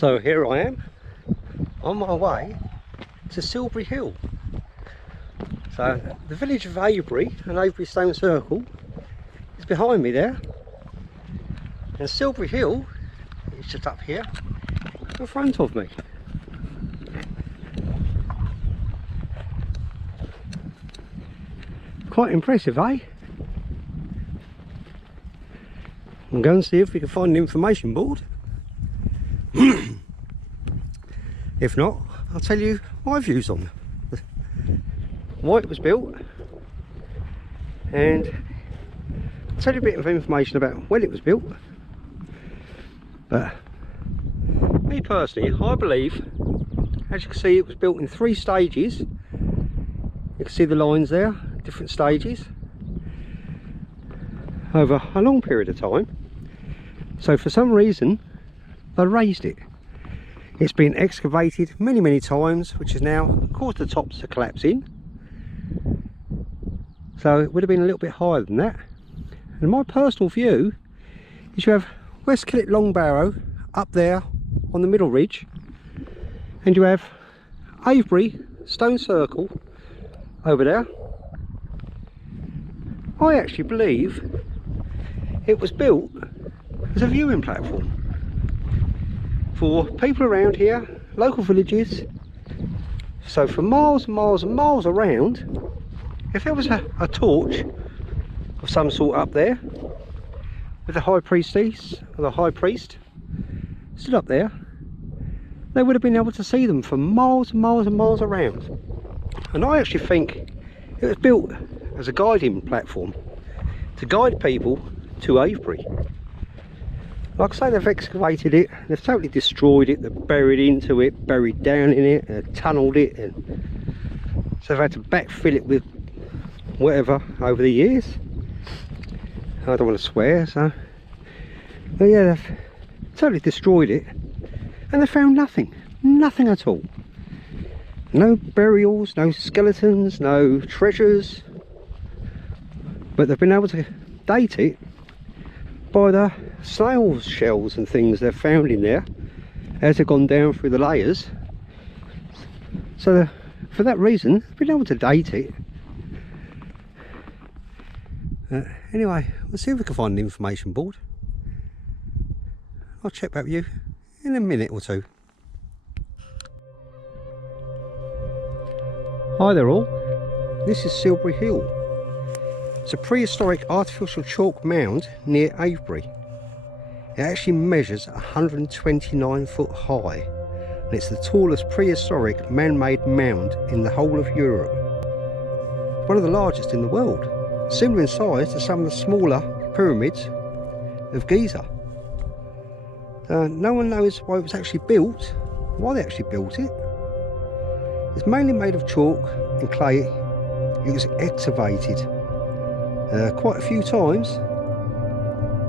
So here I am on my way to Silbury Hill. So the village of Avebury and Avebury Stone Circle is behind me there, and Silbury Hill is just up here in front of me. Quite impressive, eh? I'm going to see if we can find an information board. If not, I'll tell you my views on why it was built, and I'll tell you a bit of information about when it was built. But me personally, I believe, as you can see, it was built in 3 stages. You can see the lines there, different stages, over a long period of time. So for some reason they raised it. It's been excavated many times, which has now caused the tops to collapse in. So it would have been a little bit higher than that. And my personal view is you have West Killet Long Barrow up there on the middle ridge, and you have Avebury Stone Circle over there. I actually believe it was built as a viewing platform for people around here, local villages. So for miles and miles and miles around, if there was a torch of some sort up there with the high priestess or the high priest stood up there, they would have been able to see them for miles and miles and miles around. And I actually think it was built as a guiding platform to guide people to Avebury. Like I say, they've excavated it, they've totally destroyed it, they've buried into it, buried down in it, they've tunnelled it, and so they've had to backfill it with whatever over the years. I don't want to swear, so, but yeah, they've totally destroyed it, and they found nothing at all. No burials, no skeletons, no treasures, but they've been able to date it by the snail shells and things they've found in there as they've gone down through the layers. So for that reason, they've been able to date it. Anyway, let's see if we can find an information board. I'll check back with you in a minute or two. Hi there all, this is Silbury Hill. It's a prehistoric artificial chalk mound near Avebury. It actually measures 129 foot high, and it's the tallest prehistoric man-made mound in the whole of Europe. One of the largest in the world, similar in size to some of the smaller pyramids of Giza. No one knows why it was actually built, why they actually built it. It's mainly made of chalk and clay. It was excavated quite a few times.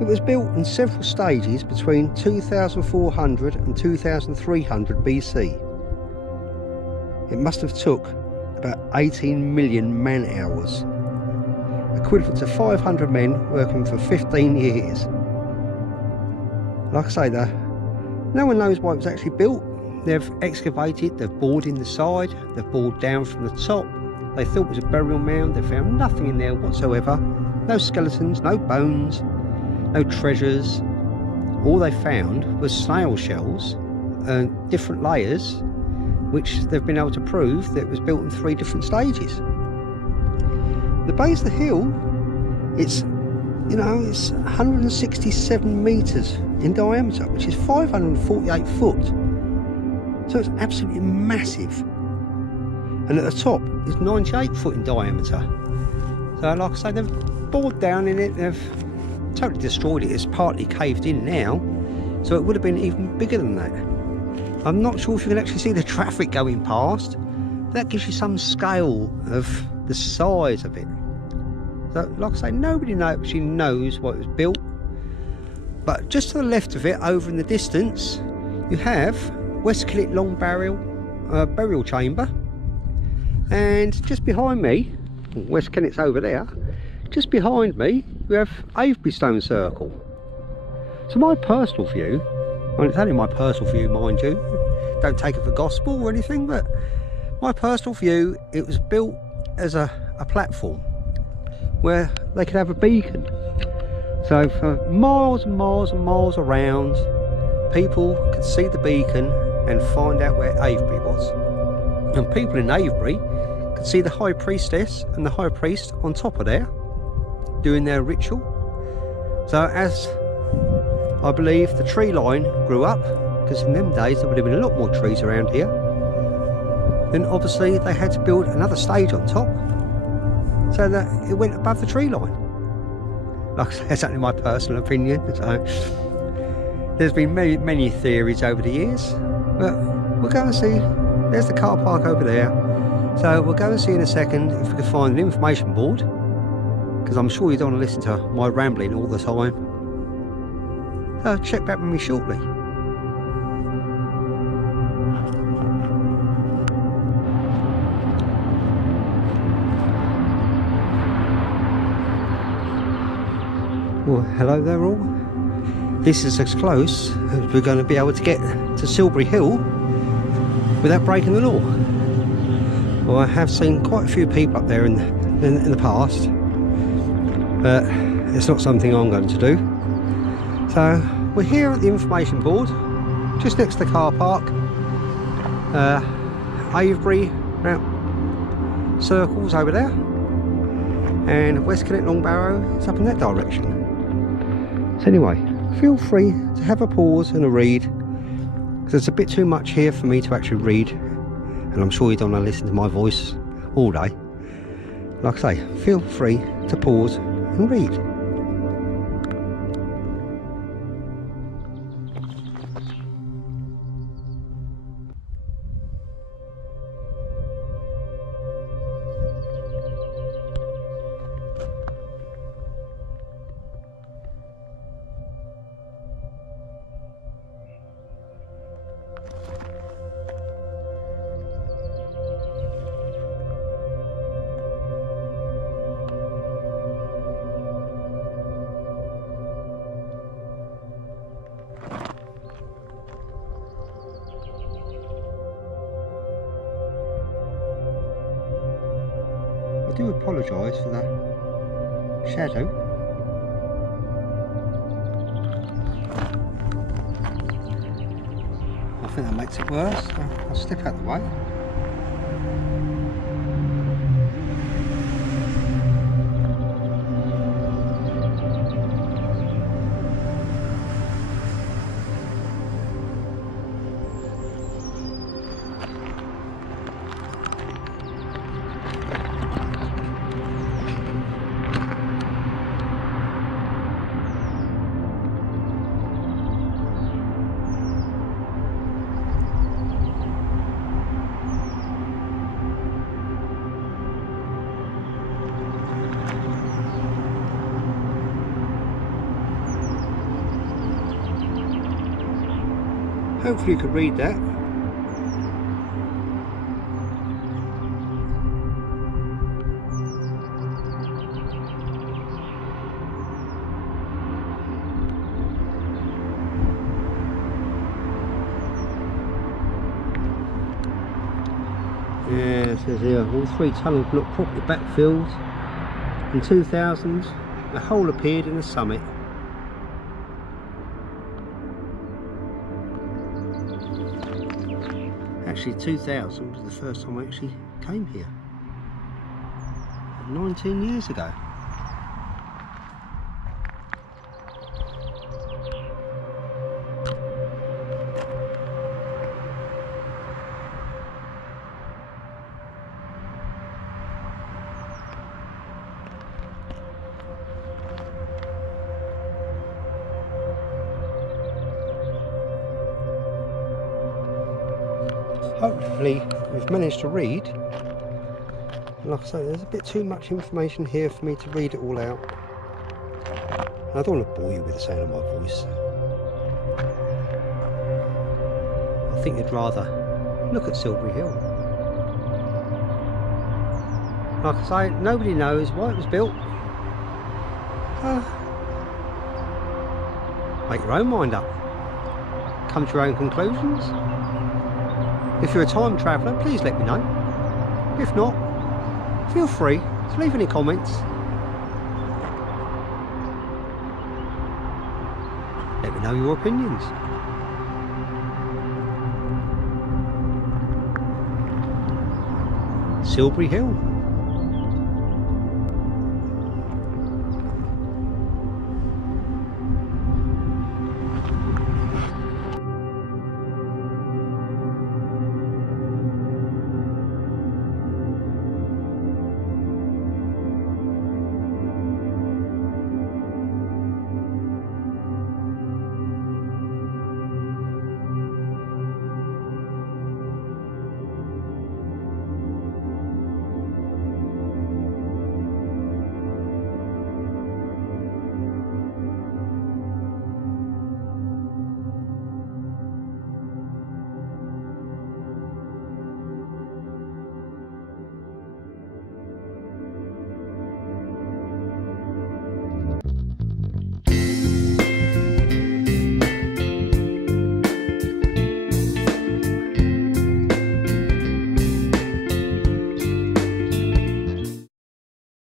It was built in several stages between 2400 and 2300 BC. It must have took about 18 million man hours, equivalent to 500 men working for 15 years. Like I say, no one knows why it was actually built. They've excavated, they've bored in the side, they've bored down from the top. They thought it was a burial mound. They found nothing in there whatsoever. No skeletons, no bones, no treasures. All they found was snail shells and different layers, which they've been able to prove that it was built in 3 different stages. The base of the hill, it's 167 metres in diameter, which is 548 foot. So it's absolutely massive. And at the top is 98 foot in diameter. So like I say, they've bored down in it, they've totally destroyed it. It's partly caved in now, so it would have been even bigger than that. I'm not sure if you can actually see the traffic going past. That gives you some scale of the size of it. So like I say, nobody actually knows why it was built. But just to the left of it, over in the distance, you have West Killet Long Barrow burial chamber, and just behind me, West Killet's over there, just behind me you have Avebury Stone Circle. So my personal view Well, it's only my personal view, mind you. Don't take it for gospel or anything, but my personal view, it was built as a platform where they could have a beacon. So for miles and miles and miles around, people could see the beacon and find out where Avebury was. And people in Avebury could see the high priestess and the high priest on top of there doing their ritual. So as I believe the tree line grew up, because in them days there would have been a lot more trees around here, then obviously they had to build another stage on top so that it went above the tree line. Like I say, that's only my personal opinion. So there's been many theories over the years, but we'll go and see. There's the car park over there. So we'll go and see in a second if we can find an information board, because I'm sure you don't want to listen to my rambling all the time. So check back with me shortly. Well, hello there all. This is as close as we're going to be able to get to Silbury Hill without breaking the law. Well, I have seen quite a few people up there in the past, but it's not something I'm going to do. So we're here at the information board, just next to the car park. Avebury circles over there, and West Connect Long Barrow is up in that direction. So anyway, feel free to have a pause and a read, because there's a bit too much here for me to actually read, and I'm sure you don't want to listen to my voice all day. Like I say, feel free to pause and read. I do apologise for that shadow. I think that makes it worse. I'll step out of the way. Hopefully you could read that. Yeah, it says here, all three tunnels not properly backfilled. In 2000, the hole appeared in the summit. Actually 2000 was the first time I actually came here, 19 years ago. Hopefully we've managed to read. Like I say, there's a bit too much information here for me to read it all out. I don't want to bore you with the sound of my voice. I think you'd rather look at Silbury Hill. Like I say, nobody knows why it was built. Make your own mind up. come to your own conclusions. If you're a time traveller, please let me know. If not, feel free to leave any comments. Let me know your opinions. Silbury Hill.